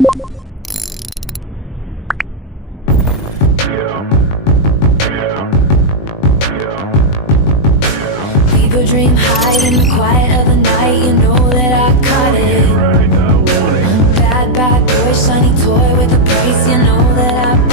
Leave your dream hide in the quiet of the night. You know that I caught it. Bad, bad boy, shiny toy with a price. You know that I